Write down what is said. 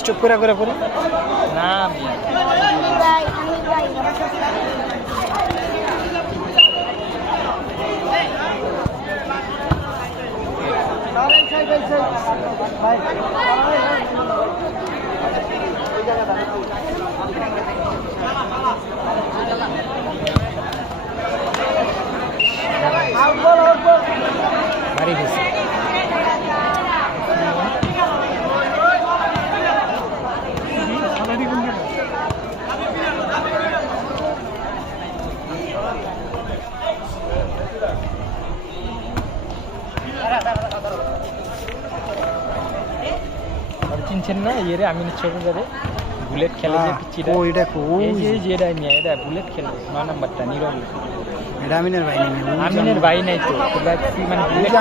stop করে করে করে না মারি গেছে চিনছেন না ইয়ে আমিনের ছোট যাবে বুলেট খেলে যে পিচিটা ও এটা এই যে এটা নিয়ে এটা বুলেট খেলে 9 নাম্বারটা নীরব এটা আমিনের ভাই নেই আমিনের ভাই নাই তো মানে বুলেট